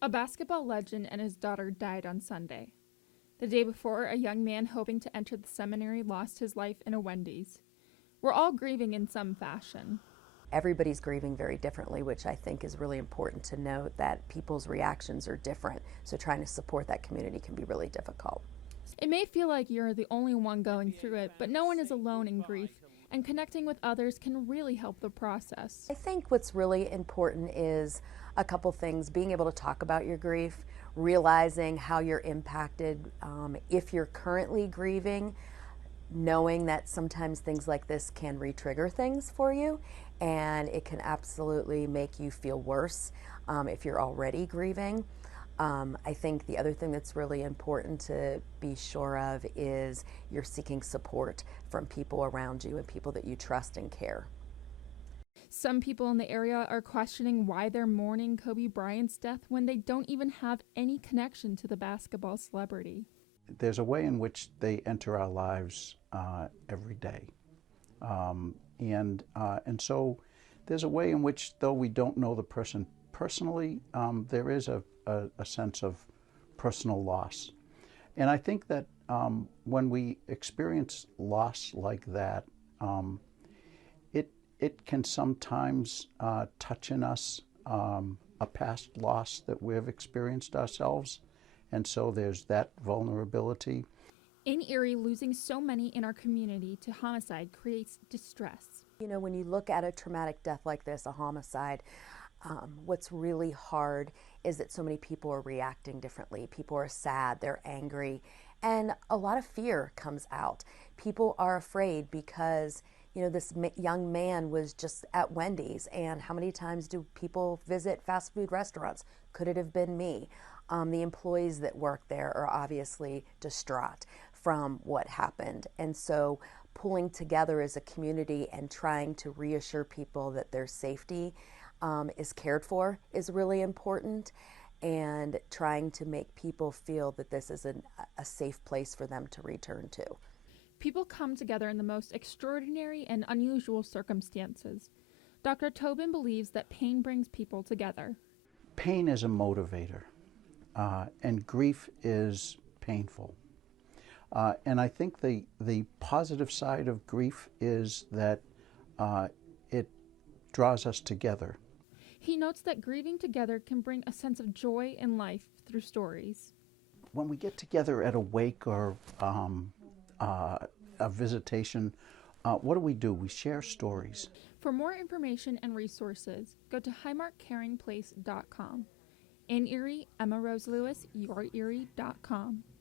A basketball legend and his daughter died on Sunday. The day before, a young man hoping to enter the seminary lost his life in a Wendy's. We're all grieving in some fashion. Everybody's grieving very differently, which I think is really important to note that people's reactions are different. So trying to support that community can be really difficult. It may feel like you're the only one going through it, but no one is alone in grief, and connecting with others can really help the process. I think what's really important is a couple things: being able to talk about your grief, realizing how you're impacted if you're currently grieving, knowing that sometimes things like this can re-trigger things for you, and it can absolutely make you feel worse if you're already grieving. I think the other thing that's really important to be sure of is you're seeking support from people around you and people that you trust and care. Some people in the area are questioning why they're mourning Kobe Bryant's death when they don't even have any connection to the basketball celebrity. There's a way in which they enter our lives every day. And so there's a way in which, though we don't know the person personally, there is a sense of personal loss. And I think that when we experience loss like that, it can sometimes touch in us a past loss that we've experienced ourselves. And so there's that vulnerability. In Erie, losing so many in our community to homicide creates distress. You know, when you look at a traumatic death like this, a homicide, what's really hard is that so many people are reacting differently. People are sad, they're angry, and a lot of fear comes out. People are afraid because, you know, this young man was just at Wendy's, and how many times do people visit fast food restaurants? Could it have been me? The employees that work there are obviously distraught from what happened. And so pulling together as a community and trying to reassure people that their safety is cared for is really important, and trying to make people feel that this is a safe place for them to return to. People come together in the most extraordinary and unusual circumstances. Dr. Tobin believes that pain brings people together. Pain is a motivator, and grief is painful. And I think the positive side of grief is that it draws us together. He notes that grieving together can bring a sense of joy in life through stories. When we get together at a wake or a visitation, what do? We share stories. For more information and resources, go to highmarkcaringplace.com. In Erie, Emma Rose Lewis, yourerie.com.